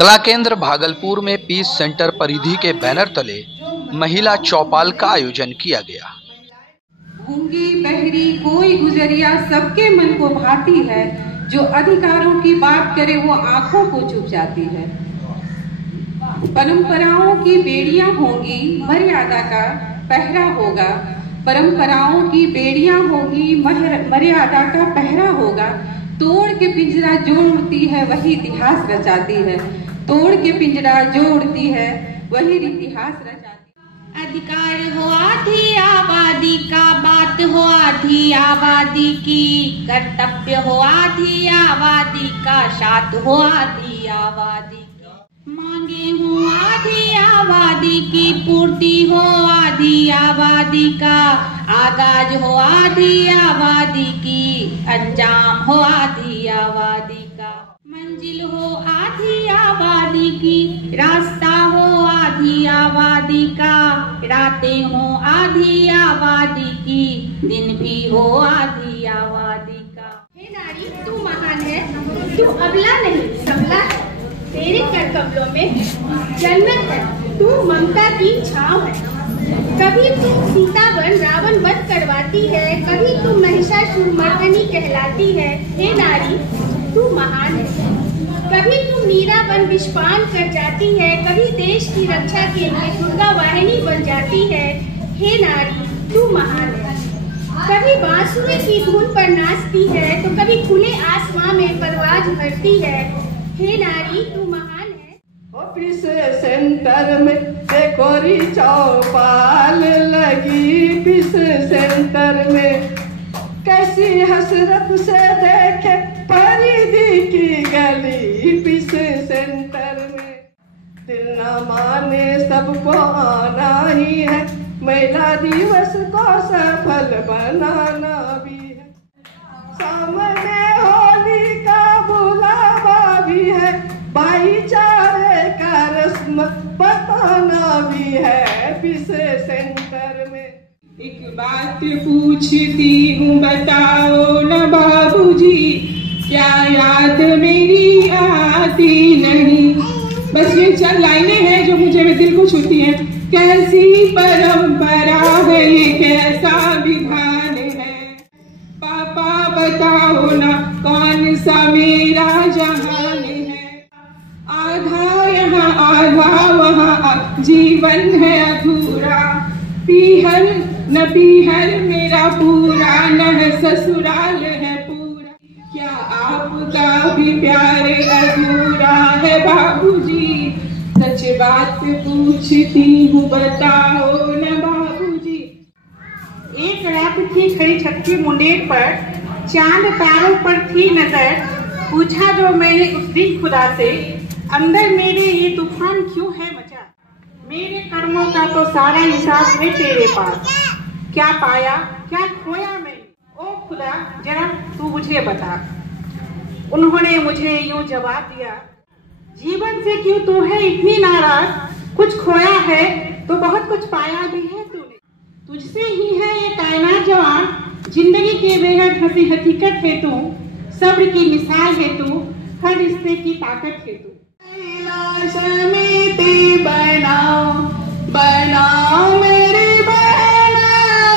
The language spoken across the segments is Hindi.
कला केंद्र भागलपुर में पीस सेंटर परिधि के बैनर तले महिला चौपाल का आयोजन किया गया। गूंगी बहरी कोई गुजरिया सबके मन को भाती है, जो अधिकारों की बात करे वो आंखों को चुभ जाती है। परंपराओं की बेड़ियां होंगी, मर्यादा का पहरा होगा। परंपराओं की बेड़ियां होंगी, मर्यादा का पहरा होगा। तोड़ के पिंजरा जो उड़ती है वही इतिहास रचाती है। तोड़ के पिंजरा जो उड़ती है वही इतिहास रचाती है। अधिकार हो आधी आबादी का, बात हो आधी आबादी की, कर्तव्य हो आधी आबादी का, शात हो आधी आबादी की, मांगे हो आधी आबादी की, पूर्ति हो आधी आबादी का, आगाज हो आधी आबादी की, अंजाम हो आधी आबादी का, मंजिल हो आधी आबादी की, रास्ता हो आधी आबादी का, रातें हो आधी आबादी की, दिन भी हो आधी आबादी का। हे नारी, तू महान है, तू अबला नहीं सबला है। तेरे कर कमलों में जन्नत है, तू ममता की छाँव है। कभी तू सीता बन रावण वध करवाती है, कभी तू महिषासुर मर्दनी कहलाती है। हे नारी, तू महान है। कभी तू मीरा बन विषपान कर जाती है, कभी देश की रक्षा के लिए दुर्गा वाहिनी बन जाती है। हे नारी, तू महान है। कभी बांसुरी की धुन पर नाचती है, तो कभी खुले आसमां में परवाज भरती है। हे नारी, तू महान है। ऑफिस सेंटर में देखो री चौपाल लगी, पीस सेंटर में कैसी हसरत से देखे परिधि की गली। पीस सेंटर में दिल न माने सबको आना ही है, महिला दिवस को सफल बनाना भी है। सामने होली का बुलावा भी है, भाईचारे का रस्म बताना भी है। पीस सेंटर में एक बात पूछती हूँ, बताओ न बाबूजी, क्या याद मेरी आती नहीं। बस ये चंद लाइनें हैं जो मुझे मेरे दिल को छूती हैं। कैसी परंपरा है ये, कैसा विधान है, पापा बताओ ना कौन सा मेरा जहान है। आधा यहाँ आधा वहाँ, जीवन है अधूरा, पीहर न पीहर मेरा पूरा, न ससुराल है पूरा। क्या आपका भी प्यार अधूरा है बाबूजी, सच बात पूछती हूँ, बताओ न बाबूजी। एक रात थी खड़ी छत की मुंडेर पर, चांद तारों पर थी नजर। पूछा जो मैंने उस दिन खुदा से, अंदर मेरे ये तूफान क्यों है मचा। मेरे कर्मों का तो सारा हिसाब है तेरे पास, क्या पाया क्या खोया मैंने। ओ खुदा जरा तू मुझे बता। उन्होंने मुझे यूं जवाब दिया, जीवन से क्यों तू है इतनी नाराज, कुछ खोया है तो बहुत कुछ पाया भी है तूने। तुझसे ही है ये कायनात जवान, जिंदगी के बेहद हंसी हकीकत है तू, सब्र की मिसाल है तू, हर रिश्ते की ताकत है तू। समिति बनाओ बनाओ मेरी बहना,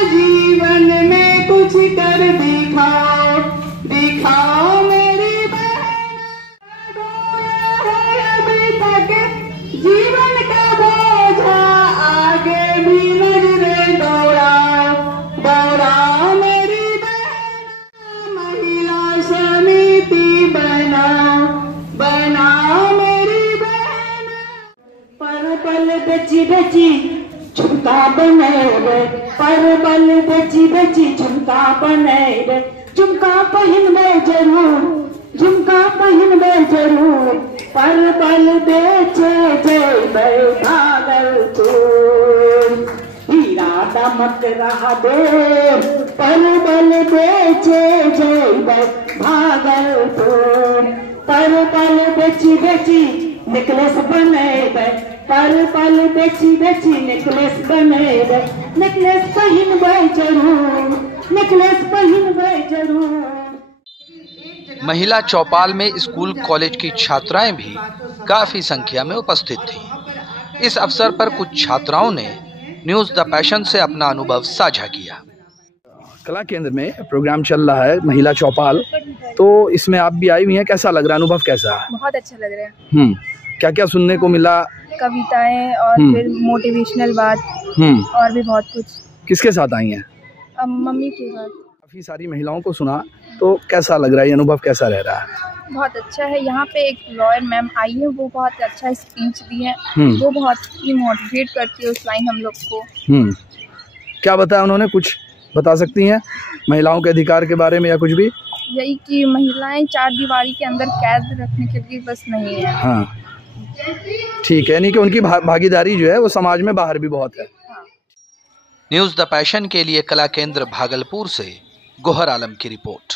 जीवन में कुछ कर दिखाओ दिखाओ मेरी बहना। अभी तक जीवन का बोझा, आगे भी नजरें दौड़ाओ दौड़ाओ मेरी बहना। महिला समिति बनाओ बनाओ मेरी बहना। परबल बची बची झुमका बनेबे, परबल बची बची झुमका बनेबे। झुमका पहनबे जरूर, झुमका पहनबे जरूर, परबल बेचे जेबे भागलपुर। हीरा दमक रहा दे, परबल बेचे जेबे भागलपुर। परबल बेची बेची नेकलेस बनेबे, परबल बेची बेची नेकलेस बनेबे। नेकलेस पहनबे जरूर, नेकलेस पहनबे जरूर। महिला चौपाल में स्कूल कॉलेज की छात्राएं भी काफी संख्या में उपस्थित थी। इस अवसर पर कुछ छात्राओं ने न्यूज द पैशन से अपना अनुभव साझा किया। कला केंद्र में प्रोग्राम चल रहा है महिला चौपाल, तो इसमें आप भी आई हुई हैं, कैसा लग रहा है, अनुभव कैसा है? बहुत अच्छा लग रहा है। क्या क्या सुनने को मिला? कविताएं और फिर मोटिवेशनल बात और भी बहुत कुछ। किसके साथ आई हैं? मम्मी के साथ। काफी सारी महिलाओं को सुना, तो कैसा लग रहा है, अनुभव कैसा रह रहा है? बहुत अच्छा है। यहाँ पे एक लॉयर मैम आई है, वो बहुत अच्छा स्पीच दी है, वो बहुत ही मोटिवेट करती है उस लाइन हम लोग को। क्या बताया उन्होंने, कुछ बता सकती हैं महिलाओं के अधिकार के बारे में या कुछ भी? यही कि महिलाएं चार दीवारी के अंदर कैद रखने के लिए बस नहीं है। हाँ ठीक है, यानी कि उनकी भागीदारी जो है वो समाज में बाहर भी बहुत है। न्यूज द पैशन के लिए कला केंद्र भागलपुर से गोहर आलम की रिपोर्ट।